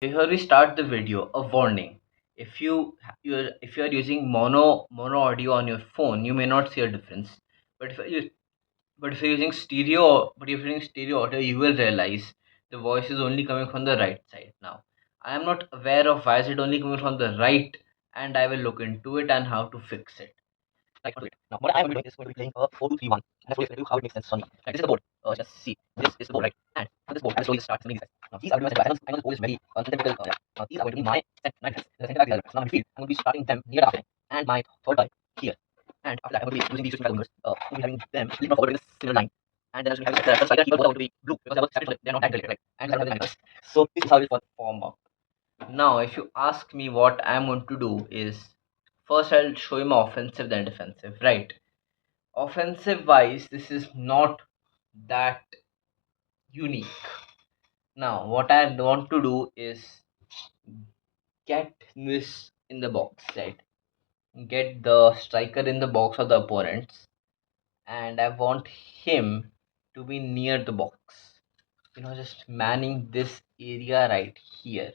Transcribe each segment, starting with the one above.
Before we start the video, a warning. If you are using mono audio on your phone, you may not see a difference. But if you're using stereo audio, you will realize the voice is only coming from the right side. Now, I am not aware of why is it only coming from the right, and I will look into it and how to fix it. Right onto it. Now, what I am doing is going to be playing a 4-2-3-1, and I will explain to you how it makes sense for me. Right, this is the board. Just see, this is the board, right? And for this board, I will slowly start summoning these guys. Now, these are going to be my center backs. I know the board is very symmetrical. Yeah. Now, these are going to be my nine friends. The center back is the Now, midfield, I'm going to be starting them near the half and my third guy here. And after that, I'm going to be using these two wingers. I'm going to be having them a little more forward with a similar line. And then I'm going to have the striker keeper, both are going to be blue because I was separate, so they're not that great, right? And I don't have the managers. So this is how it will form up. Now, if you ask me what I'm going to do is first I'll show you my offensive then defensive, right? Offensive wise, this is not that unique. Now, what I want to do is get this in the box, right? Get the striker in the box of the opponents, and I want him to be near the box. Just manning this area right here,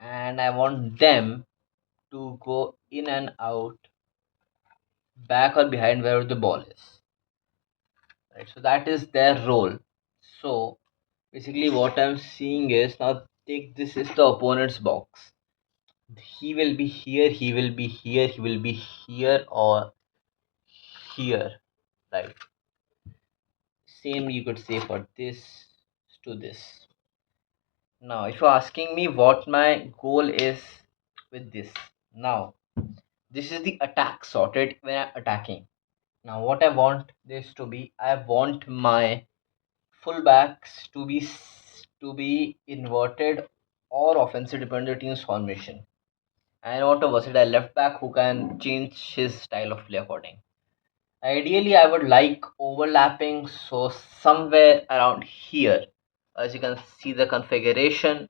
and I want them to go in and out, back or behind wherever the ball is. Right, so that is their role. So basically, what I'm seeing is now take this is the opponent's box. He will be here, he will be here, he will be here or here, right? Same you could say for this to this. Now, if you're asking me what my goal is with this, now this is the attack sorted when I'm attacking. Now, what I want this to be, I want my fullbacks to be inverted or offensive depending on the team's formation. I want a versatile left back who can change his style of play according. Ideally, I would like overlapping, so somewhere around here, as you can see the configuration,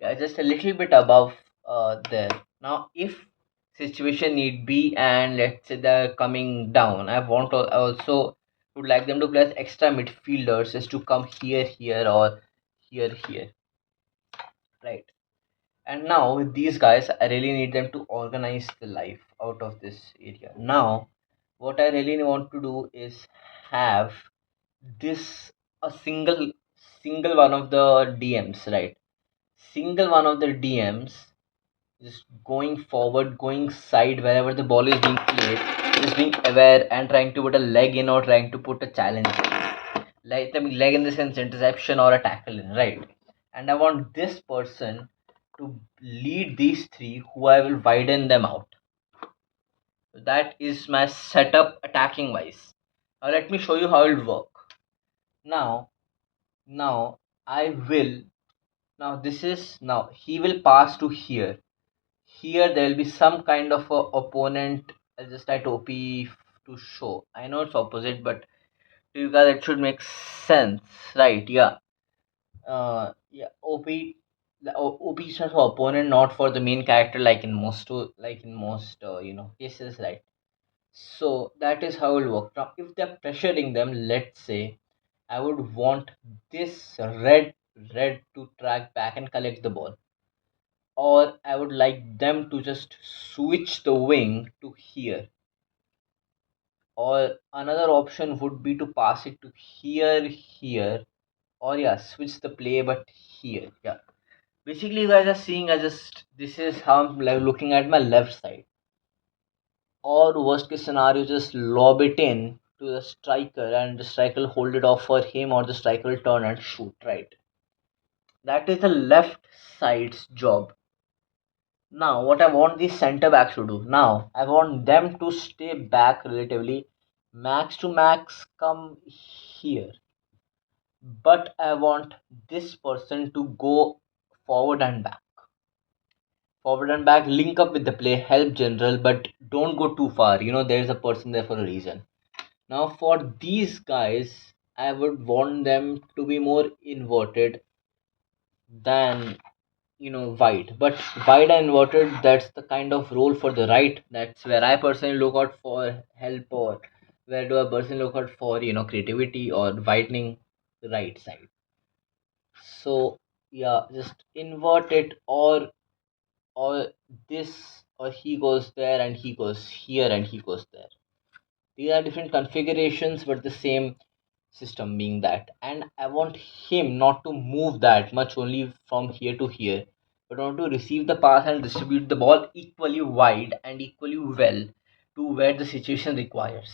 yeah, just a little bit above there. Now, if situation need be, and let's say they're coming down, I also would like them to play as extra midfielders, is to come here, or here, right? And now with these guys, I really need them to organize the life out of this area. Now, what I really want to do is have this a single one of the DMs, right? Single one of the DMs just going forward, going side wherever the ball is being played, just being aware and trying to put a leg in or trying to put a challenge in. Like I mean, leg in the sense interception or a tackle in, right? And I want this person to lead these three who I will widen them out. That is my setup attacking wise. Now let me show you how it will work. Now, now I will now this is now he will pass to here. Here there will be some kind of a opponent. I'll just try to OP to show. I know it's opposite, but to you guys it should make sense, right? Yeah. Yeah. OP. The OP stands for opponent, not for the main character, like in most cases, right? So that is how it will work. Now, if they're pressuring them, let's say I would want this red to track back and collect the ball, or I would like them to just switch the wing to here, or another option would be to pass it to here, or yeah, switch the play but here. Yeah, basically, you guys are seeing. I just this is how I'm looking at my left side. Or worst case scenario, just lob it in to the striker, and the striker will hold it off for him, or the striker will turn and shoot. Right. That is the left side's job. Now, what I want the center backs to do now, I want them to stay back relatively. Max to max come here, but I want this person to go forward and back. Forward and back, link up with the play, help general, but don't go too far. There's a person there for a reason. Now, for these guys, I would want them to be more inverted than wide, but wide and inverted, that's the kind of role for the right. That's where I personally look out for help, or where do I personally look out for creativity or widening the right side. So yeah, just invert it, or this, or he goes there and he goes here and he goes there. These are different configurations, but the same system being that. And I want him not to move that much, only from here to here, but I want to receive the pass and distribute the ball equally wide and equally well to where the situation requires.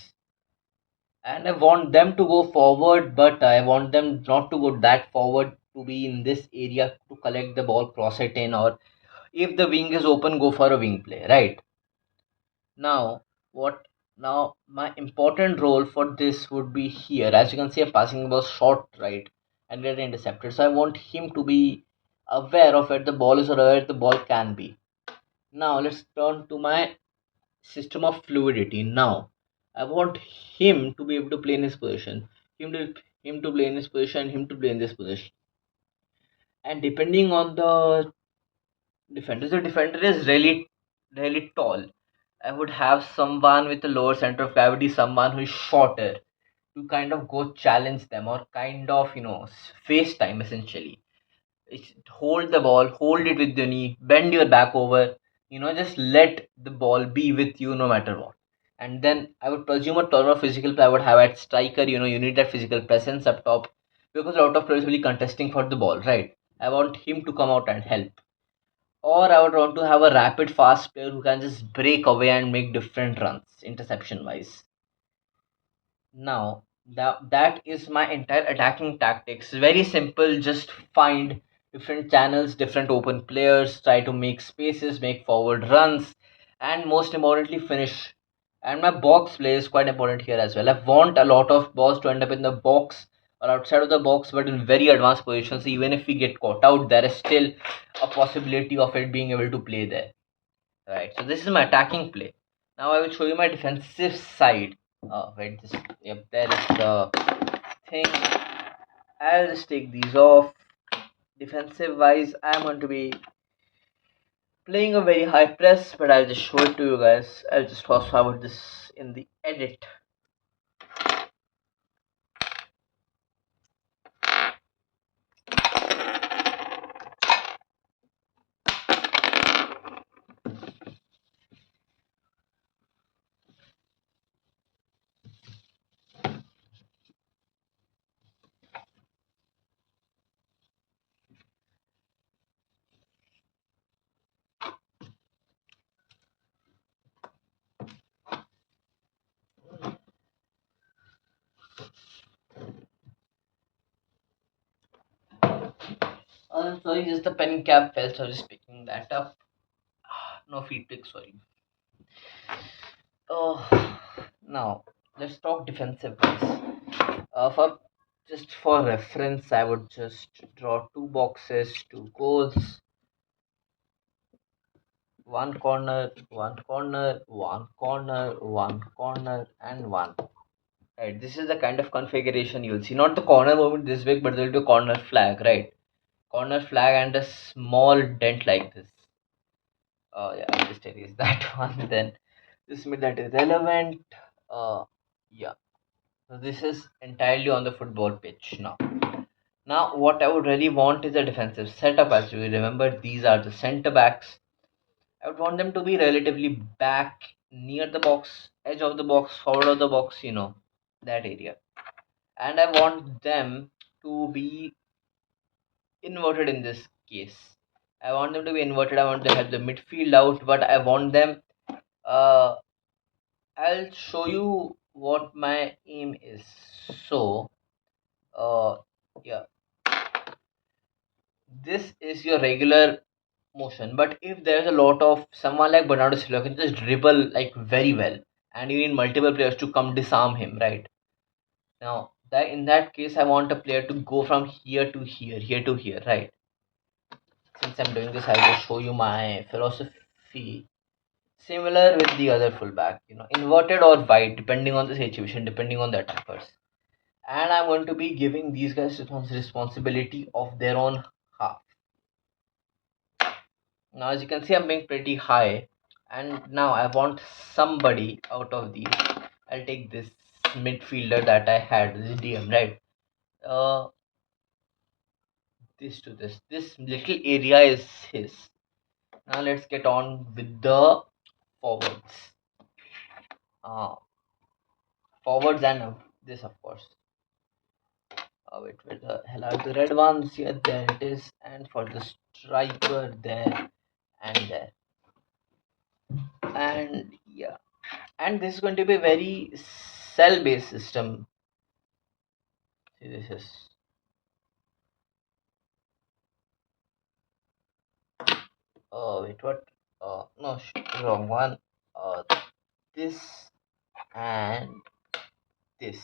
And I want them to go forward, but I want them not to go that forward, to be in this area to collect the ball, cross it in, or if the wing is open, go for a wing play, right? Now, what now my important role for this would be here. As you can see, I'm passing the ball short, right, and get intercepted. So I want him to be aware of where the ball is or where the ball can be. Now let's turn to my system of fluidity. Now I want him to be able to play in his position, him to play in his position, him to play in this position. And depending on the defender is really tall. I would have someone with a lower center of gravity, someone who is shorter, to kind of go challenge them, or kind of, face time essentially. Hold the ball, hold it with your knee, bend your back over, just let the ball be with you no matter what. And then I would presume a taller physical player I would have at striker. You need that physical presence up top, because a lot of players will be contesting for the ball, right? I want him to come out and help. Or I would want to have a rapid, fast player who can just break away and make different runs, interception wise. Now, that is my entire attacking tactics. Very simple. Just find different channels, different open players, try to make spaces, make forward runs, and most importantly, finish. And my box play is quite important here as well. I want a lot of balls to end up in the box or outside of the box, but in very advanced positions. Even if we get caught out, there is still a possibility of it being able to play there. Right. So this is my attacking play. Now I will show you my defensive side. Wait, this, yep, there is the thing. I'll just take these off. Defensive wise, I'm going to be playing a very high press, but I'll just show it to you guys. I'll just fast forward this in the edit. I'm sorry, just the pen cap fell, so I'm just picking that up. No feedback, sorry. Oh, now let's talk defensive wise. For just for reference, I would just draw two boxes, two goals, one corner, one corner, one corner, one corner, and one. Right, this is the kind of configuration you'll see. Not the corner movement this big, but there'll be a corner flag, right? Corner flag and a small dent like this. Oh yeah, I'll just erase that one. Then this made that irrelevant. Yeah. So this is entirely on the football pitch now. Now, what I would really want is a defensive setup. As you remember, these are the center backs. I would want them to be relatively back, near the box, edge of the box, forward of the box, that area. And I want them to be inverted in this case. I want them to be inverted. I want to help the midfield out, but I want them. Uh, I'll show you what my aim is. So, uh, yeah, this is your regular motion. But if there's a lot of someone like Bernardo Silva can just dribble like very well, and you need multiple players to come disarm him, right? Now, that in that case, I want a player to go from here to here, right? Since I'm doing this, I'll just show you my philosophy. Similar with the other fullback, inverted or wide, depending on the situation, depending on the attackers. And I'm going to be giving these guys responsibility of their own half. Now, as you can see, I'm being pretty high, and now I want somebody out of these. I'll take this midfielder that I had, this DM, right? Uh, this to this. This little area is his. Now let's get on with the forwards. Uh, Forwards and this of course. Wait, where the hell are the red ones? Yeah, there it is. And for the striker, there and there. And yeah, and this is going to be a very cell-based system. See, this is wait, what? No, wrong one. This and this.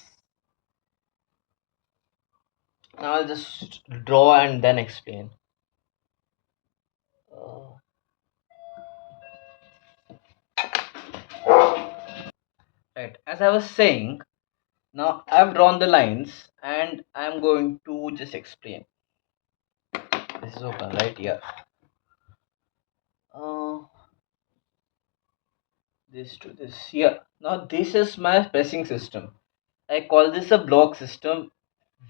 Now I'll just draw and then explain. Uh, right, as I was saying, now I've drawn the lines and I'm going to just explain. This is open, right? Yeah. Uh, this to this. Yeah. Now this is my pressing system. I call this a block system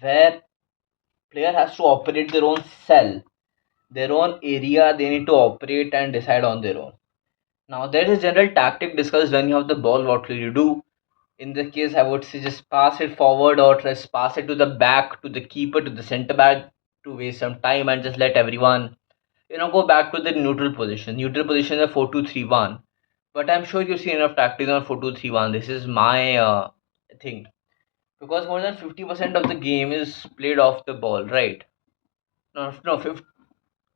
where player has to operate their own cell, their own area. They need to operate and decide on their own. Now there is a general tactic discussed when you have the ball. What will you do? In this case, I would say just pass it forward or just pass it to the back, to the keeper, to the center back to waste some time and just let everyone, go back to the neutral position. Neutral position is a 4-2-3-1. But I'm sure you've seen enough tactics on 4-2-3-1. This is my thing. Because more than 50% of the game is played off the ball, right? No,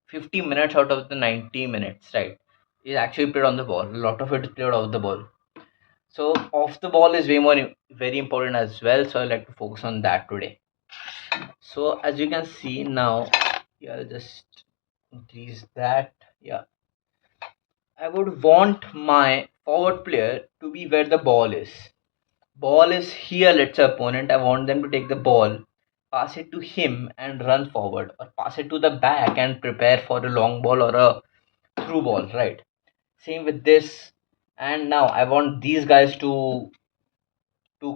50 minutes out of the 90 minutes, right? Is actually played on the ball. A lot of it is played off the ball. So off the ball is way more very important as well. So I like to focus on that today. So as you can see now, yeah, I'll just increase that. Yeah, I would want my forward player to be where the ball is. Ball is here, let's say opponent. I want them to take the ball, pass it to him and run forward, or pass it to the back and prepare for a long ball or a through ball, right? Same with this. And now I want these guys to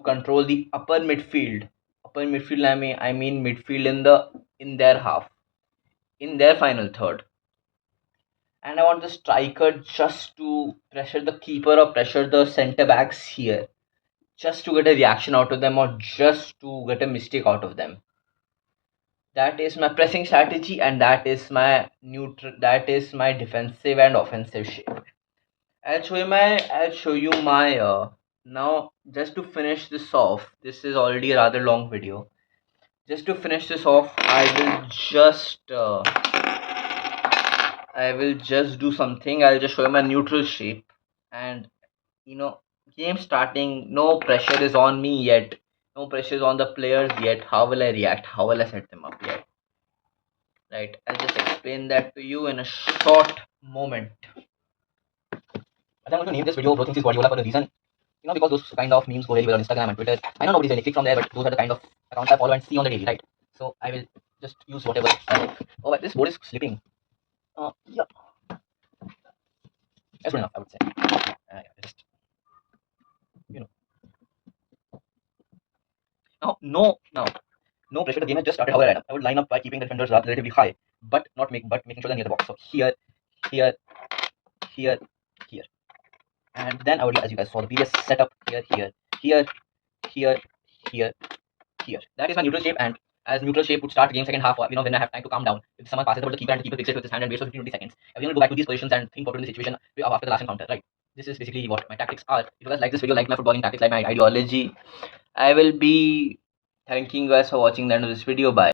control the upper midfield. Upper midfield, I mean midfield in their half, in their final third. And I want the striker just to pressure the keeper or pressure the centre backs here, just to get a reaction out of them or just to get a mistake out of them. That is my pressing strategy, and that is my neutral. That is my defensive and offensive shape. I'll show you my now just to finish this off. This is already a rather long video. Just to finish this off, I will just do something. I'll just show you my neutral shape, and you know, game starting. No pressure is on me yet. No pressure is on the players yet. How will I react? How will I set them up yet? Right. I'll just explain that to you in a short moment. I'm going to name this video "Bro Thinks He's Guardiola" for a reason. Because those kind of memes go very well on Instagram and Twitter. I know nobody's any from there, but those are the kind of accounts I follow and see on the daily, right? So I will just use whatever I like. Oh, but this board is slipping. Yeah, that's good enough, I would say. Yeah, just you know. No pressure. The game has just started. How I would line up by keeping the defenders relatively high, but making sure they're near the box. So here, here, here, here, and then I would, as you guys saw the previous setup, here, here, here, here, here, here. That is my neutral shape, and as neutral shape would start game second half, when I have time to calm down. If someone passes over the keeper and the keeper picks it with his hand and waits for 15 20 seconds, everyone will go back to these positions and think about the situation after the last encounter, right? This is basically what my tactics are. If you guys like this video, like my footballing tactics, like my ideology, I will be thanking you guys for watching the end of this video. Bye.